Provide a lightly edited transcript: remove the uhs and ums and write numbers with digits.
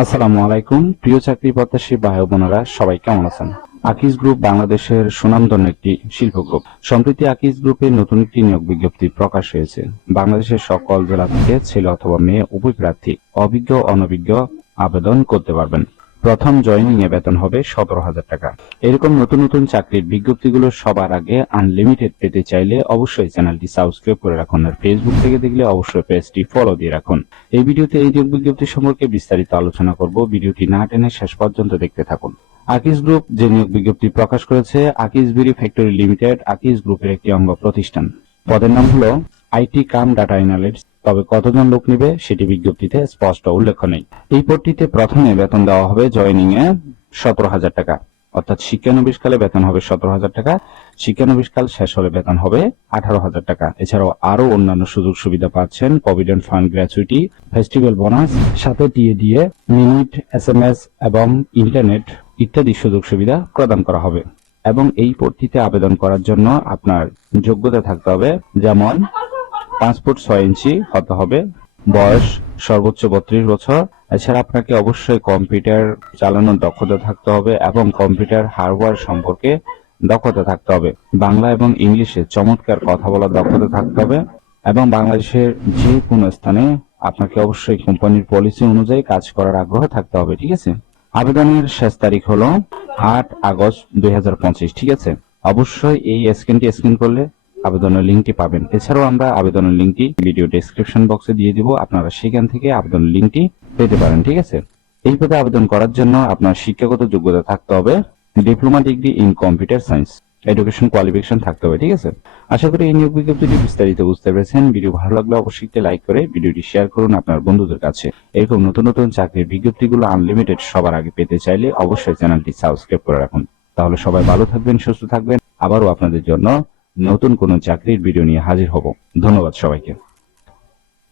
আসসালামু আলাইকুম। প্রিয় চাকরি প্রত্যাশী ভাই ও বোনেরা, সবাই কেমন আছেন? আকিজ গ্রুপ বাংলাদেশের সুনামধন্য একটি শিল্প গ্রুপ। সম্প্রতি আকিজ গ্রুপের নতুন একটি নিয়োগ বিজ্ঞপ্তি প্রকাশ হয়েছে। বাংলাদেশের সকল জেলা থেকে ছেলে অথবা মেয়ে উভয় প্রার্থী, অভিজ্ঞ অনভিজ্ঞ আবেদন করতে পারবেন। প্রথম জয়েনিং এ বেতন হবে 17,000 টাকা। এরকম নতুন নতুন চাকরির বিজ্ঞপ্তিগুলো সবার আগে আনলিমিটেড পেতে চাইলে অবশ্যই চ্যানেলটি সাবস্ক্রাইব করে রাখুন, আর ফেসবুক থেকে দেখলে অবশ্যই পেজটি ফলো দিয়ে রাখুন। এই ভিডিওতে এই নিয়োগ বিজ্ঞপ্তি সম্পর্কে বিস্তারিত আলোচনা করব। ভিডিওটি না টেনে শেষ পর্যন্ত দেখতে থাকুন। আকিজ গ্রুপ যে নিয়োগ বিজ্ঞপ্তি প্রকাশ করেছে, আকিজ বিড়ি ফ্যাক্টরি লিমিটেড আকিজ গ্রুপের একটি অঙ্গ প্রতিষ্ঠান। পদের নাম হলো আইটি কাম ডাটা অ্যানালিস্ট। তবে কতজন লোক নিবে সেটি বিজ্ঞপ্তিতে স্পষ্ট উল্লেখ নেই। এই পদটিতে প্রথমে বেতন দেওয়া হবে জয়েনিং এ 17,000 টাকা, অর্থাৎ শিক্ষানবিশকালে বেতন হবে 17,000 টাকা। শিক্ষানবিশকাল শেষ হলে বেতন হবে 18,000 টাকা। এছাড়াও আরো অন্যান্য সুযোগ সুবিধা পাচ্ছেন, provident fund gratuity, festival bonus, সাথে দিয়ে মিনিট, এসএমএস এবং ইন্টারনেট ইত্যাদি সুযোগ সুবিধা প্রদান করা হবে। এবং এই পদটিতে আবেদন করার জন্য আপনার যোগ্যতা থাকতে হবে, যেমন 5 ফুট 6 ইঞ্চি হতে হবে, বয়স সর্বোচ্চ 32 বছর। এছাড়া আপনাকে অবশ্যই কম্পিউটার চালানোর দক্ষতা থাকতে হবে এবং কম্পিউটার হার্ডওয়্যার সম্পর্কে দক্ষতা থাকতে হবে। বাংলা এবং ইংলিশে চমৎকার কথা বলার দক্ষতা থাকতে হবে এবং বাংলাদেশের যে কোনো স্থানে আপনাকে অবশ্যই কোম্পানির পলিসি অনুযায়ী কাজ করার আগ্রহ থাকতে হবে। ঠিক আছে? আবেদনের শেষ তারিখ হলো 8 আগস্ট 2025। ঠিক আছে? অবশ্যই এই স্ক্যান করলে আবেদনের লিঙ্কটি পাবেন। এছাড়াও আমরা আবেদনের লিঙ্কটি ভিডিও ডেসক্রিপশন বক্সে দিয়ে দিব, আপনারা সেখান থেকে আবেদনের লিঙ্কটি পেতে পারেন। ঠিক আছে? এই পদে আবেদন করার জন্য আপনার শিক্ষাগত যোগ্যতা থাকতে হবে diploma degree in computer science, education qualification থাকতে হবে। ঠিক আছে? আশা করি এই নিয়োগ বিজ্ঞপ্তিটি বিস্তারিত বুঝতে পেরেছেন। ভিডিও ভালো লাগলে অবশ্যই একটি লাইক করে ভিডিওটি শেয়ার করুন আপনার বন্ধুদের কাছে। এরকম নতুন নতুন চাকরির বিজ্ঞপ্তিগুলো আনলিমিটেড সবার আগে পেতে চাইলে অবশ্যই চ্যানেলটি সাবস্ক্রাইব করে রাখুন। তাহলে সবাই ভালো থাকবেন, সুস্থ থাকবেন। আবারও আপনাদের জন্য নতুন কোন চাকরির ভিডিও নিয়ে হাজির হব। ধন্যবাদ সবাইকে।